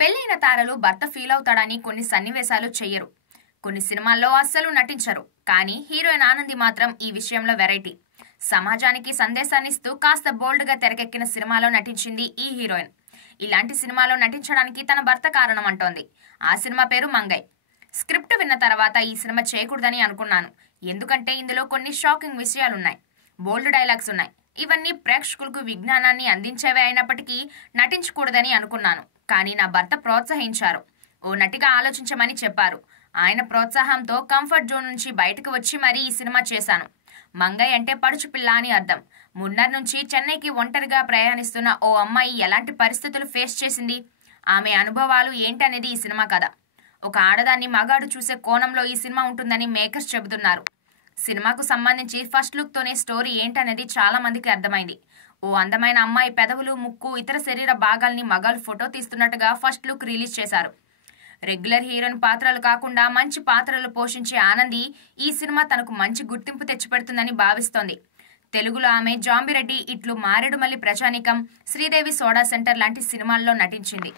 పెళ్లైన తారలు భర్త ఫీల్ అవుతాడని కొన్ని సన్నివేశాలు చెయ్యరు. కొన్ని సినిమాల్లో అస్సలు నటించరు. కానీ హీరోయిన్ ఆనంది మాత్రం ఈ విషయంలో వెరైటీ. సమాజానికి సందేశాన్నిస్తూ కాస్త బోల్డ్ గా తెరకెక్కిన సినిమాలో నటించింది ఈ హీరోయిన్. ఇలాంటి సినిమాలో నటించడానికి తన భర్త కారణం అంటోంది. ఆ సినిమా పేరు మంగై. స్క్రిప్ట్ విన్న తర్వాత ఈ సినిమా చేయకూడదని అనుకున్నాను. ఎందుకంటే ఇందులో కొన్ని షాకింగ్ విషయాలున్నాయి, బోల్డ్ డైలాగ్స్ ఉన్నాయి. ఇవన్నీ ప్రేక్షకులకు విజ్ఞానాన్ని అందించేవే అయినప్పటికీ నటించకూడదని అనుకున్నాను. కానీ నా భర్త ప్రోత్సహించారు. ఓ నటిగా ఆలోచించమని చెప్పారు. ఆయన ప్రోత్సాహంతో కంఫర్ట్ జోన్ నుంచి బయటకు వచ్చి మరీ ఈ సినిమా చేశాను. మంగై అంటే పడుచు పిల్ల అని అర్థం. మున్నర్ నుంచి చెన్నైకి ఒంటరిగా ప్రయాణిస్తున్న ఓ అమ్మాయి ఎలాంటి పరిస్థితులు ఫేస్ చేసింది, ఆమె అనుభవాలు ఏంటనేది ఈ సినిమా కథ. ఒక ఆడదాన్ని మగాడు చూసే కోణంలో ఈ సినిమా ఉంటుందని మేకర్స్ చెబుతున్నారు. సినిమాకు సంబంధించి ఫస్ట్ లుక్ తోనే స్టోరీ ఏంటనేది చాలా మందికి అర్థమైంది. ఓ అందమైన అమ్మాయి పెదవులు, ముక్కు, ఇతర శరీర భాగాల్ని మగాళ్ళు ఫోటో తీస్తున్నట్టుగా ఫస్ట్ లుక్ రిలీజ్ చేశారు. రెగ్యులర్ హీరోయిన్ పాత్రలు కాకుండా మంచి పాత్రలు పోషించే ఆనంది ఈ సినిమా తనకు మంచి గుర్తింపు తెచ్చిపెడుతుందని భావిస్తోంది. తెలుగులో ఆమె జాంబిరెడ్డి, ఇట్లు మారేడుమల్లి ప్రజానీకం, శ్రీదేవి సోడా సెంటర్ లాంటి సినిమాల్లో నటించింది.